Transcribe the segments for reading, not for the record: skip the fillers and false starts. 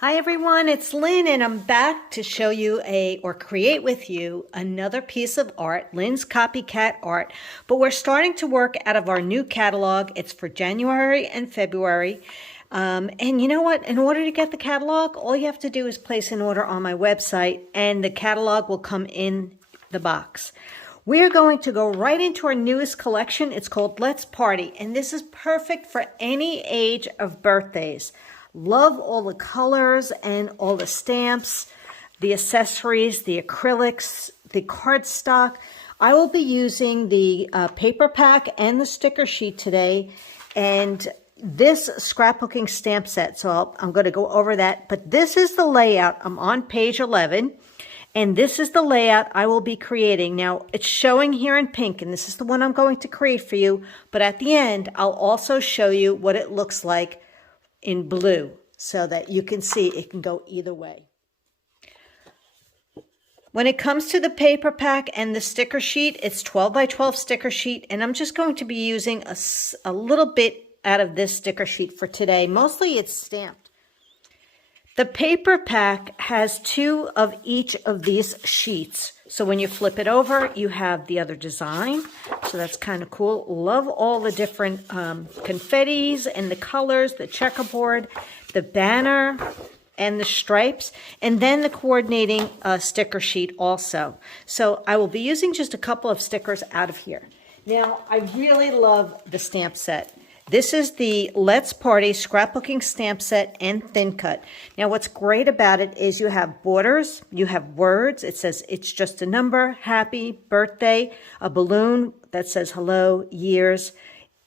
Hi everyone, it's Lynn and I'm back to show you or create with you another piece of art, Lynn's copycat art, but we're starting to work out of our new catalog. It's for January and February. And you know what? In order to get the catalog, all you have to do is place an order on my website and the catalog will come in the box. We're going to go right into our newest collection. It's called Let's Party, and this is perfect for any age of birthdays. Love all the colors and all the stamps, the accessories, the acrylics, the cardstock. I will be using the paper pack and the sticker sheet today and this scrapbooking stamp set. So I'm going to go over that, but this is the layout. I'm on page 11 and this is the layout I will be creating. Now it's showing here in pink and this is the one I'm going to create for you, but at the end I'll also show you what it looks like in blue so that you can see it can go either way. When it comes to the paper pack and the sticker sheet, it's 12 by 12 sticker sheet, and I'm just going to be using a little bit out of this sticker sheet for today. Mostly it's stamped. The paper pack has 2 of each of these sheets. So when you flip it over, you have the other design. So that's kind of cool. Love all the different confettis and the colors, the checkerboard, the banner, and the stripes, and then the coordinating sticker sheet also. So I will be using just a couple of stickers out of here. Now, I really love the stamp set. This is the Let's Party scrapbooking stamp set and thin cut. Now what's great about it is you have borders, you have words. It says it's just a number, happy, birthday, a balloon that says hello, years.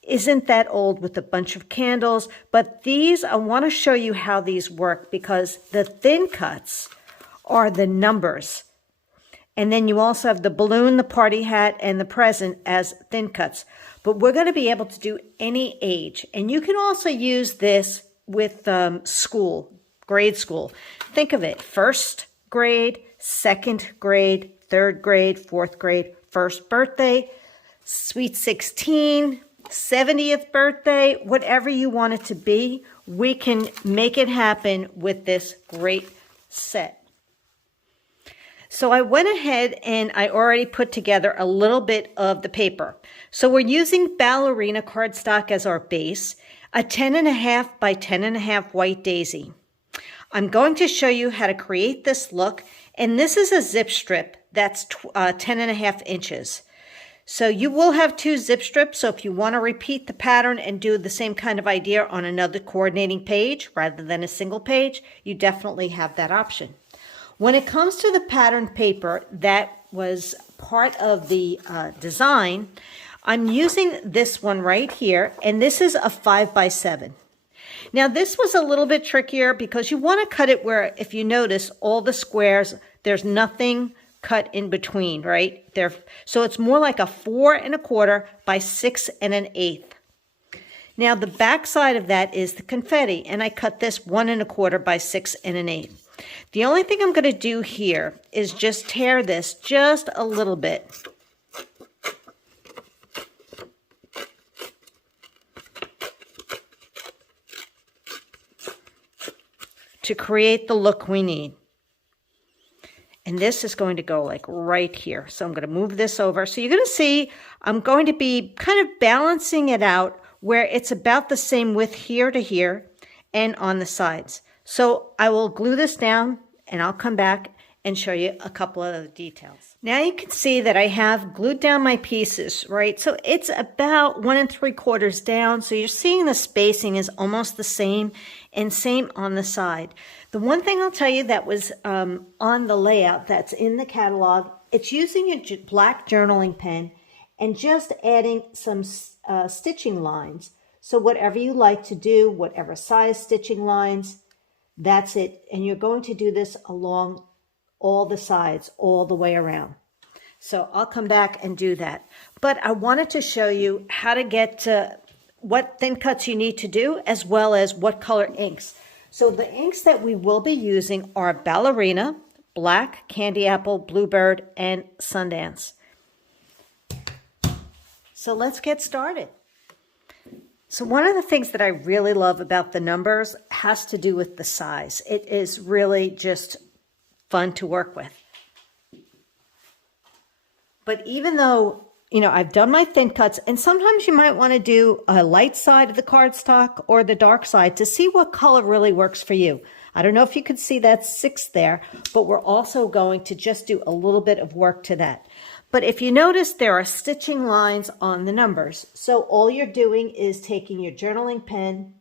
Isn't that old with a bunch of candles? But these, I want to show you how these work because the thin cuts are the numbers. And then you also have the balloon, the party hat, and the present as thin cuts. But we're going to be able to do any age. And you can also use this with school, grade school. Think of it, 1st grade, 2nd grade, 3rd grade, 4th grade, 1st birthday, sweet 16, 70th birthday, whatever you want it to be, we can make it happen with this great set. So I went ahead and I already put together a little bit of the paper. So we're using ballerina cardstock as our base, a 10.5 by 10.5 white daisy. I'm going to show you how to create this look, and this is a zip strip that's 10.5 inches. So you will have 2 zip strips, so if you want to repeat the pattern and do the same kind of idea on another coordinating page rather than a single page, you definitely have that option. When it comes to the pattern paper that was part of the design, I'm using this one right here, and this is a 5 by 7. Now this was a little bit trickier because you want to cut it where, if you notice, all the squares, there's nothing cut in between, right? So it's more like a 4 1/4 by 6 1/8. Now the back side of that is the confetti, and I cut this 1 1/4 by 6 1/8. The only thing I'm going to do here is just tear this just a little bit. To create the look we need. And this is going to go like right here. So I'm going to move this over. So you're going to see I'm going to be kind of balancing it out where it's about the same width here to here and on the sides. So I will glue this down and I'll come back and show you a couple of the details. Now you can see that I have glued down my pieces, right? So it's about 1 3/4 down. So you're seeing the spacing is almost the same, and same on the side. The one thing I'll tell you that was on the layout that's in the catalog, it's using a black journaling pen and just adding some stitching lines. So whatever you like to do, whatever size stitching lines, that's it. And you're going to do this along all the sides, all the way around. So I'll come back and do that. But I wanted to show you how to get to what thin cuts you need to do, as well as what color inks. So the inks that we will be using are Ballerina, Black, Candy Apple, Bluebird, and Sundance. So let's get started. So one of the things that I really love about the numbers, has to do with the size. It is really just fun to work with. But even though, you know, I've done my thin cuts, and sometimes you might want to do a light side of the cardstock or the dark side to see what color really works for you. I don't know if you could see that 6 there, but we're also going to just do a little bit of work to that. But if you notice, there are stitching lines on the numbers. So all you're doing is taking your journaling pen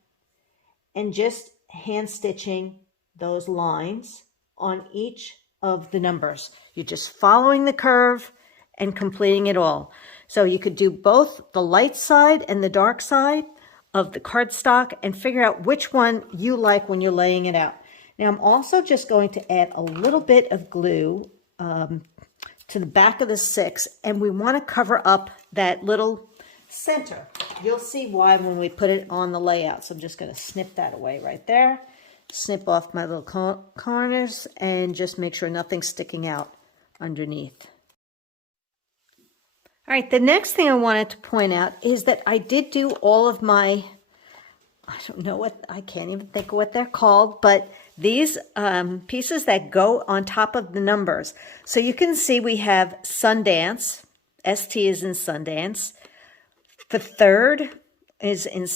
and just hand stitching those lines on each of the numbers. You're just following the curve and completing it all. So you could do both the light side and the dark side of the cardstock and figure out which one you like when you're laying it out. Now I'm also just going to add a little bit of glue to the back of the 6, and we want to cover up that little center. You'll see why when we put it on the layout. So I'm just going to snip that away right there. Snip off my little corners and just make sure nothing's sticking out underneath. All right, the next thing I wanted to point out is that I did do all of my, I don't know what, I can't even think of what they're called, but these pieces that go on top of the numbers. So you can see we have Sundance, ST is in Sundance. The third is in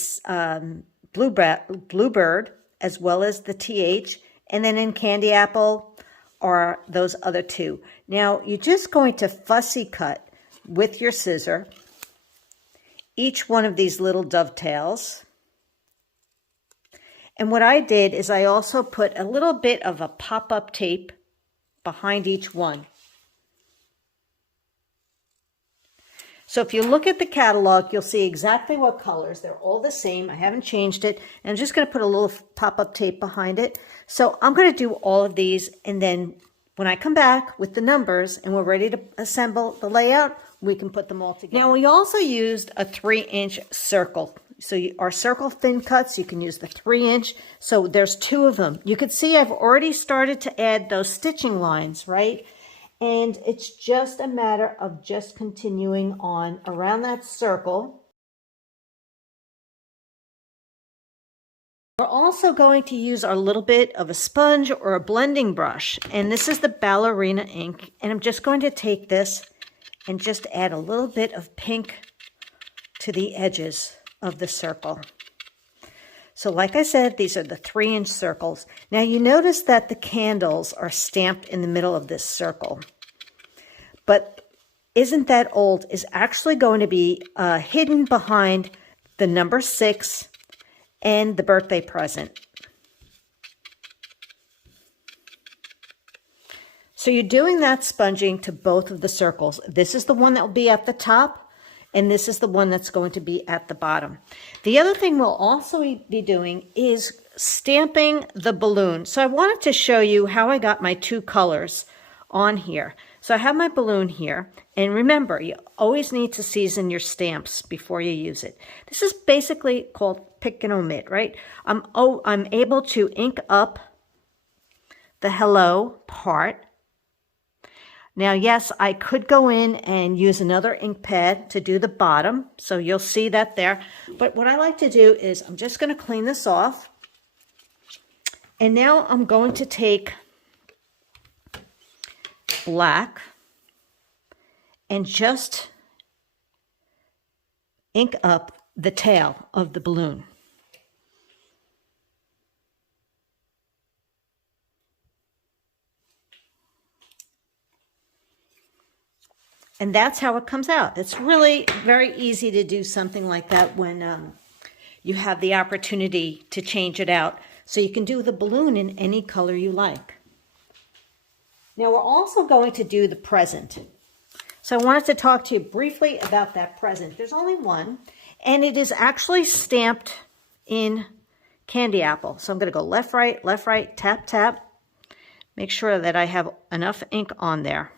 Bluebird, as well as the TH. And then in Candy Apple are those other 2. Now you're just going to fussy cut with your scissor each one of these little dovetails. And what I did is I also put a little bit of a pop-up tape behind each one. So if you look at the catalog, you'll see exactly what colors. They're all the same. I haven't changed it. And I'm just going to put a little pop-up tape behind it. So I'm going to do all of these. And then when I come back with the numbers and we're ready to assemble the layout, we can put them all together. Now we also used a 3-inch circle. So our circle thin cuts, you can use the 3-inch. So there's 2 of them. You can see I've already started to add those stitching lines, right? And it's just a matter of just continuing on around that circle. We're also going to use our little bit of a sponge or a blending brush. And this is the Ballerina ink. And I'm just going to take this and just add a little bit of pink to the edges of the circle. So like I said, these are the 3-inch circles. Now you notice that the candles are stamped in the middle of this circle. But Isn't That Old is actually going to be hidden behind the number 6 and the birthday present. So you're doing that sponging to both of the circles. This is the one that will be at the top, and this is the one that's going to be at the bottom. The other thing we'll also be doing is stamping the balloon. So I wanted to show you how I got my 2 colors on here. So I have my balloon here, and remember, you always need to season your stamps before you use it. This is basically called pick and omit, right? I'm able to ink up the hello part. Now, yes, I could go in and use another ink pad to do the bottom, so you'll see that there. But what I like to do is I'm just going to clean this off. And now I'm going to take black and just ink up the tail of the balloon. And that's how it comes out. It's really very easy to do something like that when you have the opportunity to change it out. So you can do the balloon in any color you like. Now we're also going to do the present. So I wanted to talk to you briefly about that present. There's only one, and it is actually stamped in Candy Apple. So I'm going to go left, right, tap, tap. Make sure that I have enough ink on there.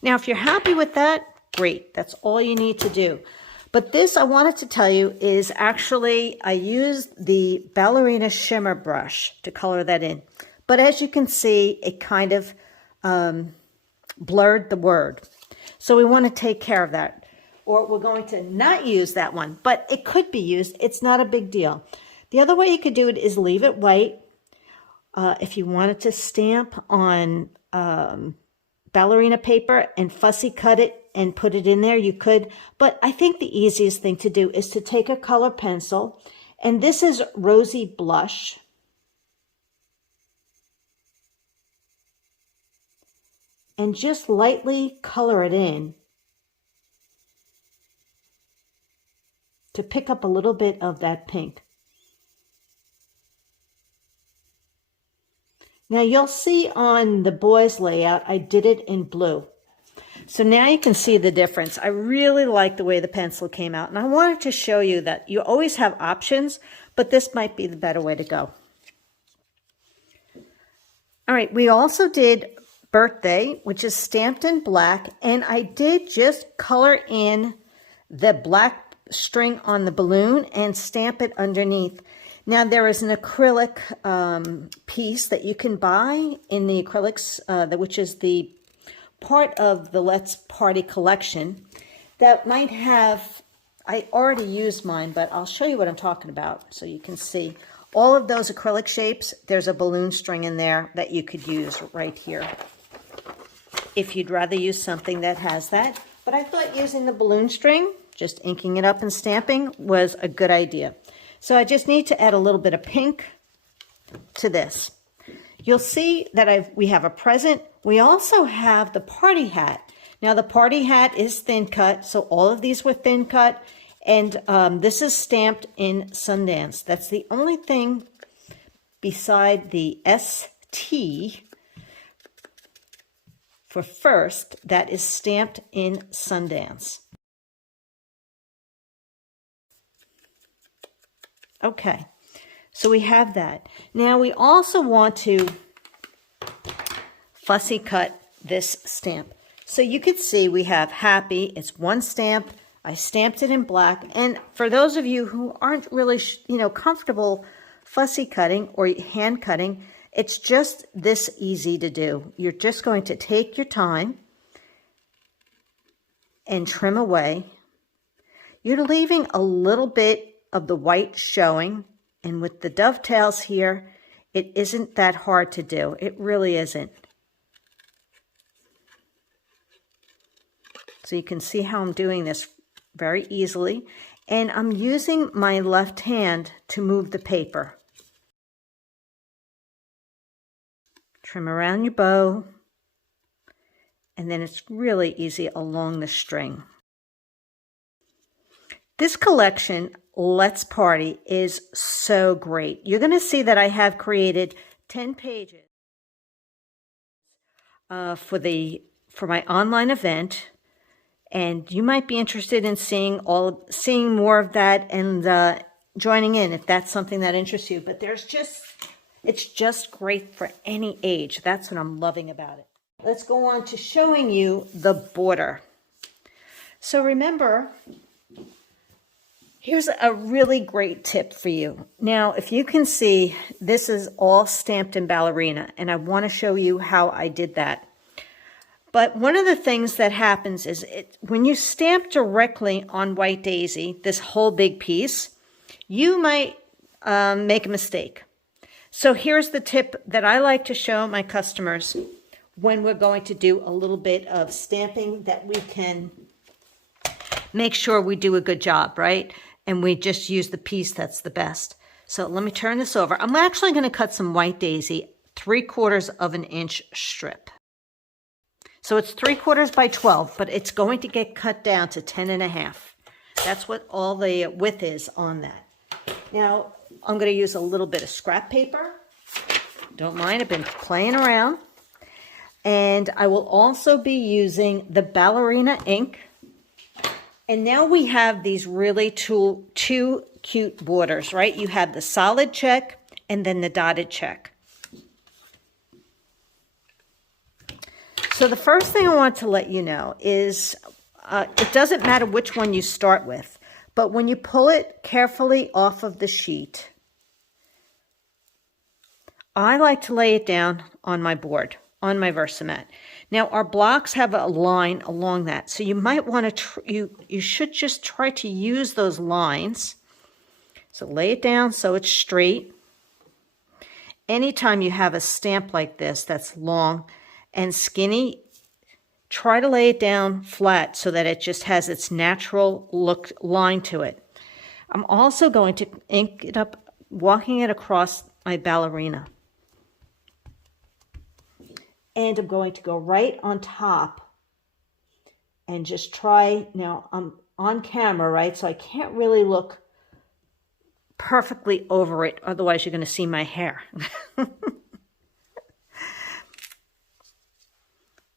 Now, if you're happy with that, great. That's all you need to do. But this, I wanted to tell you, is actually, I used the Ballerina Shimmer brush to color that in. But as you can see, it kind of blurred the word. So we want to take care of that. or we're going to not use that one, but it could be used. It's not a big deal. The other way you could do it is leave it white. If you wanted to stamp on ballerina paper and fussy cut it and put it in there, you could. But I think the easiest thing to do is to take a color pencil, and this is Rosy Blush. And just lightly color it in to pick up a little bit of that pink. Now you'll see on the boys layout, I did it in blue. So now you can see the difference. I really like the way the pencil came out, and I wanted to show you that you always have options, but this might be the better way to go. All right, we also did Birthday, which is stamped in black, and I did just color in the black string on the balloon and stamp it underneath. Now there is an acrylic piece that you can buy in the acrylics, which is the part of the Let's Party collection that might have, I already used mine, but I'll show you what I'm talking about so you can see. All of those acrylic shapes, there's a balloon string in there that you could use right here if you'd rather use something that has that. But I thought using the balloon string, just inking it up and stamping, was a good idea. So I just need to add a little bit of pink to this. You'll see that we have a present. We also have the party hat. Now the party hat is thin cut, so all of these were thin cut, and this is stamped in Sundance. That's the only thing beside the ST for first that is stamped in Sundance. Okay, so we have that. Now we also want to fussy cut this stamp. So you can see we have happy, it's one stamp. I stamped it in black. And for those of you who aren't really, comfortable fussy cutting or hand cutting, it's just this easy to do. You're just going to take your time and trim away. You're leaving a little bit of the white showing, and with the dovetails here, it isn't that hard to do. It really isn't. So you can see how I'm doing this very easily, and I'm using my left hand to move the paper. Trim around your bow, and then it's really easy along the string. This collection, Let's Party, is so great. You're going to see that I have created 10 pages for my online event, and you might be interested in seeing more of that and joining in if that's something that interests you. But it's just great for any age. That's what I'm loving about it. Let's go on to showing you the border. So remember, here's a really great tip for you. Now, if you can see, this is all stamped in ballerina, and I want to show you how I did that. But one of the things that happens is when you stamp directly on White Daisy, this whole big piece, you might make a mistake. So here's the tip that I like to show my customers when we're going to do a little bit of stamping, that we can make sure we do a good job, right? And we just use the piece that's the best. So let me turn this over. I'm actually going to cut some White Daisy, 3/4 of an inch strip. So it's 3/4 by 12, but it's going to get cut down to 10.5. That's what all the width is on that. Now, I'm going to use a little bit of scrap paper. Don't mind, I've been playing around. And I will also be using the ballerina ink. And now we have these really two cute borders, right? You have the solid check and then the dotted check. So the first thing I want to let you know is it doesn't matter which one you start with, but when you pull it carefully off of the sheet, I like to lay it down on my board, on my Versamat. Now our blocks have a line along that, so you might want to, you should just try to use those lines. So lay it down so it's straight. Anytime you have a stamp like this that's long and skinny, try to lay it down flat so that it just has its natural look line to it. I'm also going to ink it up, walking it across my ballerina. And I'm going to go right on top and just try, now I'm on camera, right? So I can't really look perfectly over it, otherwise you're going to see my hair.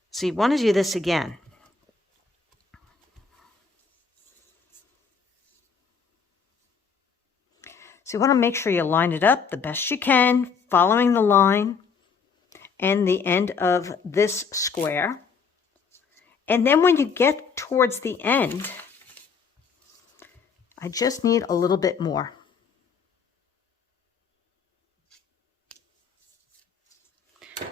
So you want to do this again. So you want to make sure you line it up the best you can, following the line and the end of this square. And then when you get towards the end, I just need a little bit more.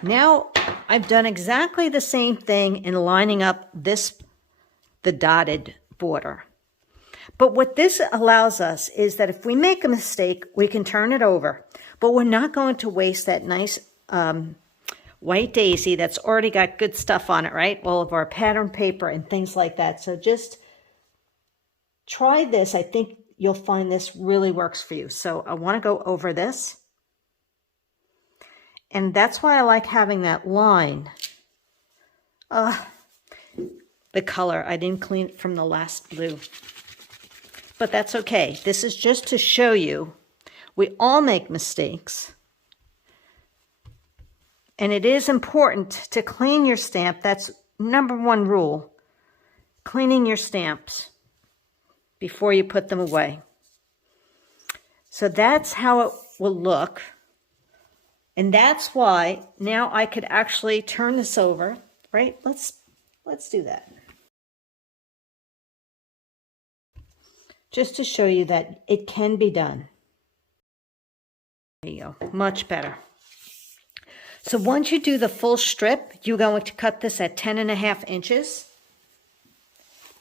Now I've done exactly the same thing in lining up the dotted border. But what this allows us is that if we make a mistake, we can turn it over. But we're not going to waste that nice white daisy that's already got good stuff on it, right? All of our pattern paper and things like that. So just try this. I think you'll find this really works for you. So I want to go over this. And that's why I like having that line. The color, I didn't clean it from the last blue. But that's okay. This is just to show you we all make mistakes. And it is important to clean your stamp. That's #1 rule. Cleaning your stamps before you put them away. So that's how it will look. And that's why now I could actually turn this over, right? Let's do that. Just to show you that it can be done. There you go, much better. So once you do the full strip, you're going to cut this at 10.5 inches.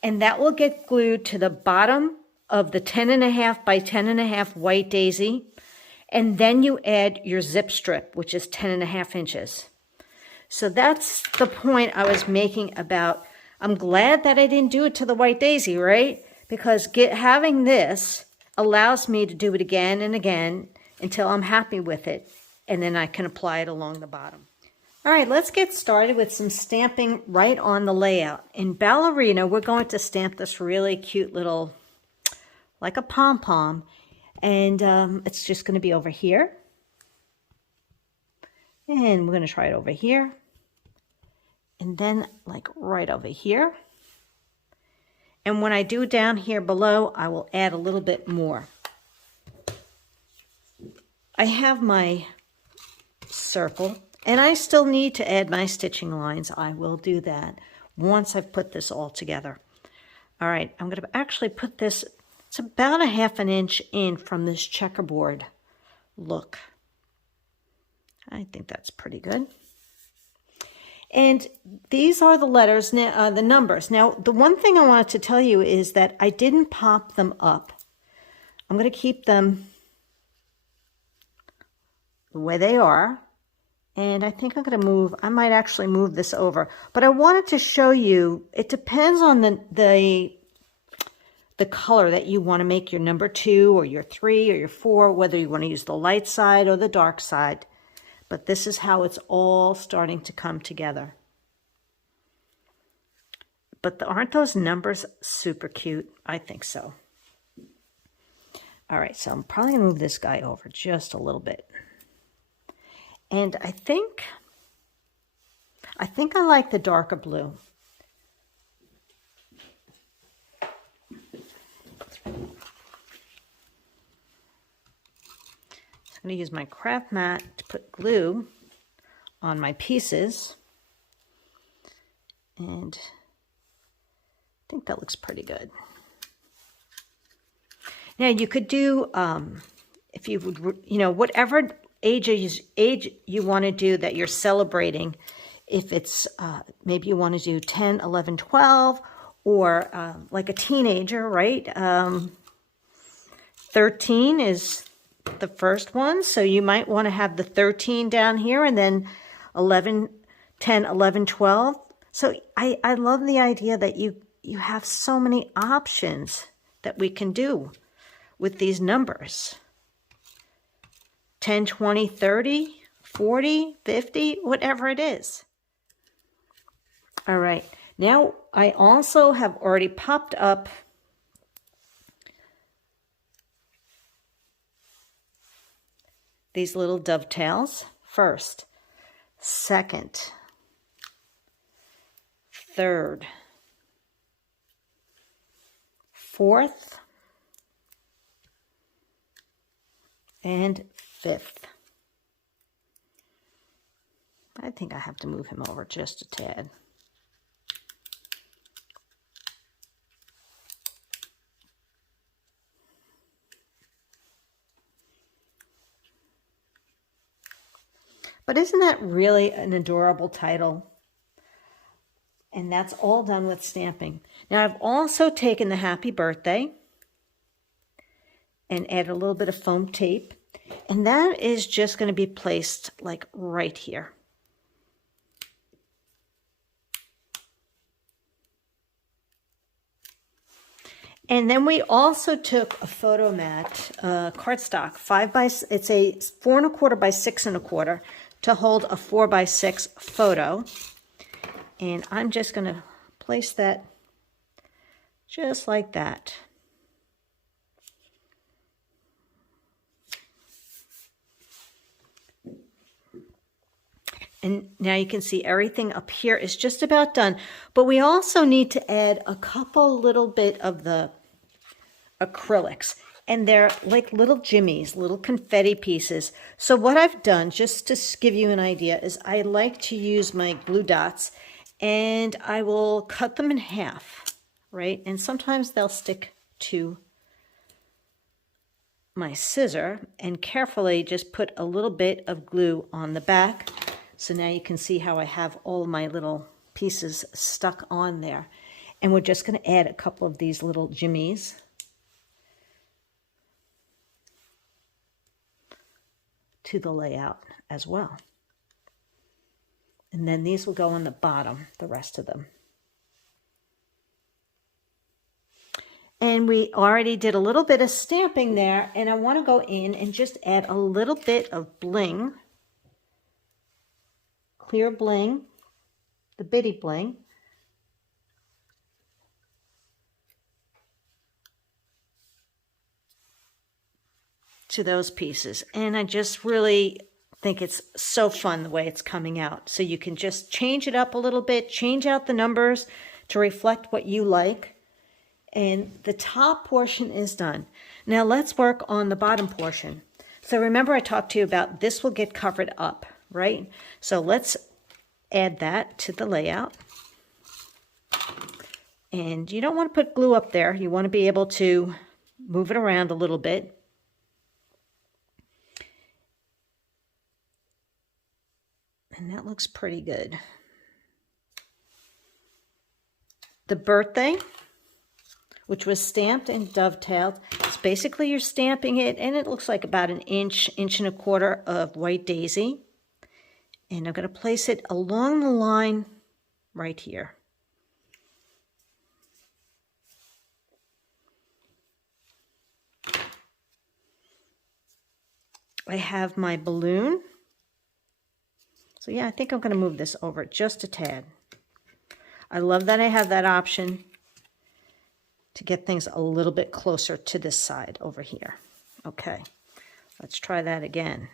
And that will get glued to the bottom of the 10.5 by 10.5 white daisy. And then you add your zip strip, which is 10.5 inches. So that's the point I was making about, I'm glad that I didn't do it to the white daisy, right? Because having this allows me to do it again and again until I'm happy with it. And then I can apply it along the bottom. All right, let's get started with some stamping right on the layout. In ballerina, we're going to stamp this really cute little, like a pom-pom. And it's just going to be over here. And we're going to try it over here. And then like right over here. And when I do down here below, I will add a little bit more. I have my circle, and I still need to add my stitching lines. I will do that once I've put this all together. All right, I'm going to actually put this, it's about 1/2 inch in from this checkerboard look. I think that's pretty good. And these are the letters, the numbers. Now, the one thing I wanted to tell you is that I didn't pop them up. I'm going to keep them the way they are. And I think I'm going to move, I might actually move this over. But I wanted to show you, it depends on the color that you want to make your number 2 or your 3 or your 4, whether you want to use the light side or the dark side. But this is how it's all starting to come together. But aren't those numbers super cute? I think so. All right, so I'm probably going to move this guy over just a little bit. And I think I like the darker blue. I'm going to use my craft mat to put glue on my pieces. And I think that looks pretty good. Now you could do, if you would, whatever age you want to do that you're celebrating if it's, maybe you want to do 10, 11, 12, or like a teenager, right? 13 is the first one, so you might want to have the 13 down here, and then 11, 10, 11, 12. So I love the idea that you have so many options that we can do with these numbers. 10, 20, 30, 40, 50, whatever it is. All right, now I also have already popped up these little dovetails. First, second, third, fourth, and fifth. I think I have to move him over just a tad. But isn't that really an adorable title? And that's all done with stamping. Now I've also taken the happy birthday and added a little bit of foam tape. And that is just going to be placed like right here. And then we also took a photo mat, cardstock, it's a 4 1/4 by 6 1/4 to hold a 4 by 6 photo. And I'm just going to place that just like that. And now you can see everything up here is just about done. But we also need to add a couple little bit of the acrylics. And they're like little jimmies, little confetti pieces. So what I've done, just to give you an idea, is I like to use my glue dots and I will cut them in half, right? And sometimes they'll stick to my scissor, and carefully just put a little bit of glue on the back. So now you can see how I have all my little pieces stuck on there. And we're just going to add a couple of these little jimmies to the layout as well. And then these will go on the bottom, the rest of them. And we already did a little bit of stamping there, and I want to go in and just add a little bit of bling, clear bling, the bitty bling. To those pieces. And I just really think it's so fun the way it's coming out. So you can just change it up a little bit, change out the numbers to reflect what you like. And the top portion is done. Now let's work on the bottom portion. So remember I talked to you about this will get covered up, right? So let's add that to the layout. And you don't want to put glue up there. You want to be able to move it around a little bit. And that looks pretty good. The birthday, which was stamped and dovetailed, it's basically you're stamping it, and it looks like about an inch, inch and a quarter of white daisy. And I'm going to place it along the line right here. I have my balloon. So yeah, I think I'm going to move this over just a tad. I love that I have that option to get things a little bit closer to this side over here. Okay, let's try that again.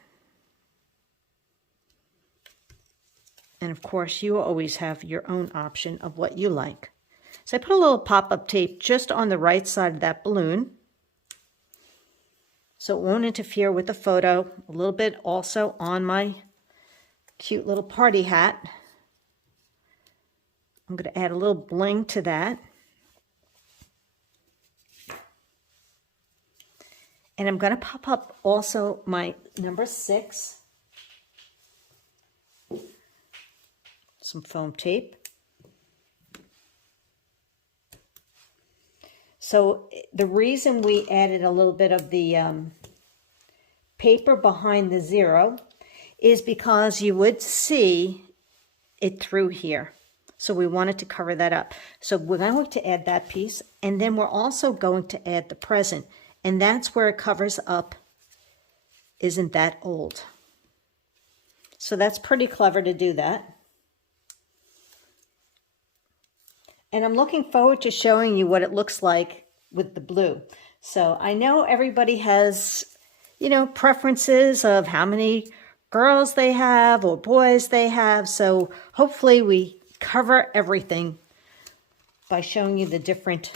And of course, you always have your own option of what you like. So I put a little pop-up tape just on the right side of that balloon, so it won't interfere with the photo. A little bit also on my cute little party hat. I'm going to add a little bling to that. And I'm going to pop up also my number 6. some foam tape. So the reason we added a little bit of the paper behind the 0 is because you would see it through here. So we wanted to cover that up. So we're going to add that piece, and then we're also going to add the present, and that's where it covers up "Isn't That Old?" So that's pretty clever to do that. And I'm looking forward to showing you what it looks like with the blue. So I know everybody has, you know, preferences of how many girls they have or boys they have. So hopefully we cover everything by showing you the different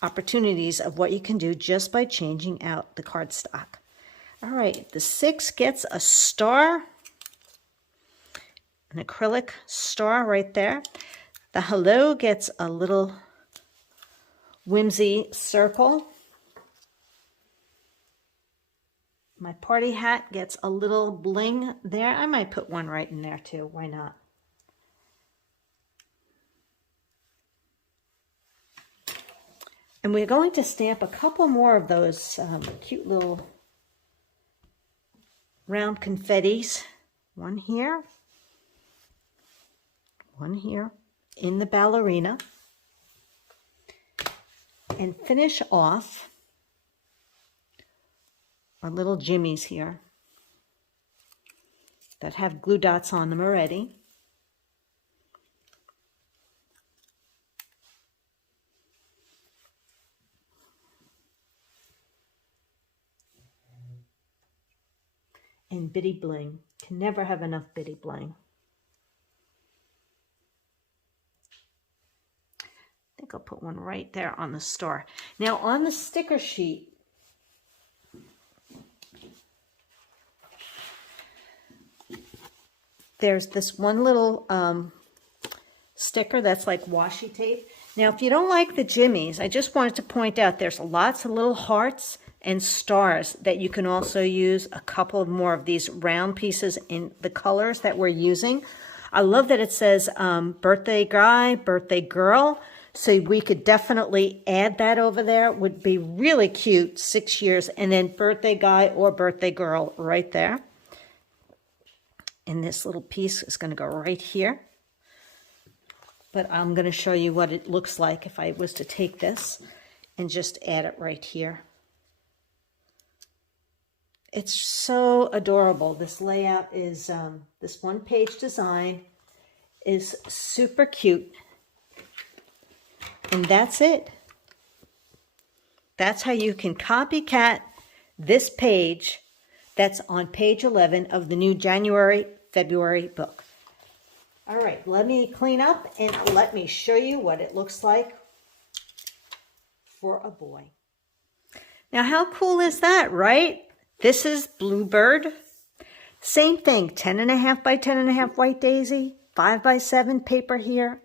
opportunities of what you can do just by changing out the cardstock. All right, the 6 gets a star, an acrylic star right there. The hello gets a little whimsy circle. My party hat gets a little bling there. I might put one right in there too. Why not? And we're going to stamp a couple more of those cute little round confettis. One here in the ballerina. And finish off our little jimmies here that have glue dots on them already. And bitty bling. Can never have enough bitty bling. I think I'll put one right there on the star. Now on the sticker sheet, there's this one little sticker that's like washi tape. Now if you don't like the jimmies, I just wanted to point out there's lots of little hearts and stars that you can also use. A couple of more of these round pieces in the colors that we're using. I love that it says birthday guy, birthday girl. So we could definitely add that over there. It would be really cute, 6 years, and then birthday guy or birthday girl right there. And this little piece is going to go right here. But I'm going to show you what it looks like if I was to take this and just add it right here. It's so adorable. This layout is, this one-page design is super cute. And that's it. That's how you can copycat this page that's on page 11 of the new January-February book. All right, let me clean up and let me show you what it looks like for a boy. Now, how cool is that, right? This is Bluebird. Same thing, 10.5 by 10.5 white daisy, 5 by 7 paper here,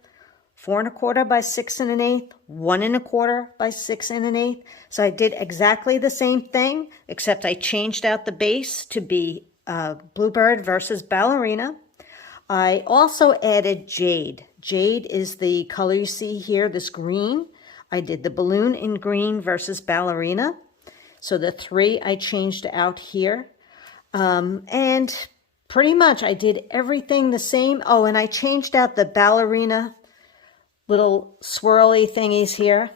4 1/4 by 6 1/8, 1 1/4 by 6 1/8. So I did exactly the same thing, except I changed out the base to be Bluebird versus Ballerina. I also added jade. Jade is the color you see here, this green. I did the balloon in green versus Ballerina. So the 3 I changed out here. And pretty much I did everything the same. Oh, and I changed out the Ballerina little swirly thingies here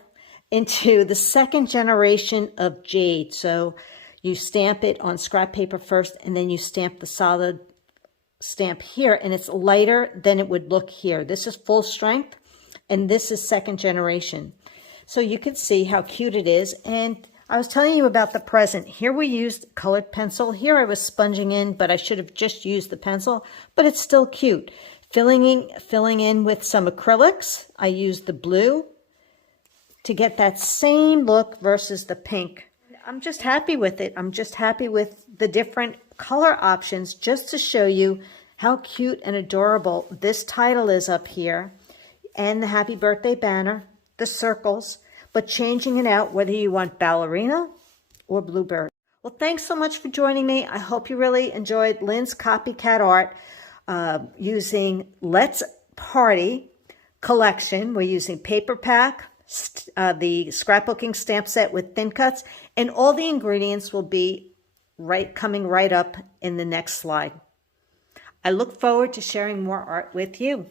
into the 2nd generation of jade. So you stamp it on scrap paper first, and then you stamp the solid stamp here, and it's lighter than it would look here. This is full strength, and this is 2nd generation. So you can see how cute it is. And I was telling you about the present. Here we used colored pencil. Here I was sponging in, but I should have just used the pencil, but it's still cute. Filling in with some acrylics. I used the blue to get that same look versus the pink. I'm just happy with it. I'm just happy with the different color options just to show you how cute and adorable this title is up here, and the happy birthday banner, the circles, but changing it out whether you want Ballerina or Bluebird. Well, thanks so much for joining me. I hope you really enjoyed Lynn's copycat art using Let's party collection. We're using paper pack, the scrapbooking stamp set with thin cuts, and all the ingredients will be coming right up in the next slide. I look forward to sharing more art with you.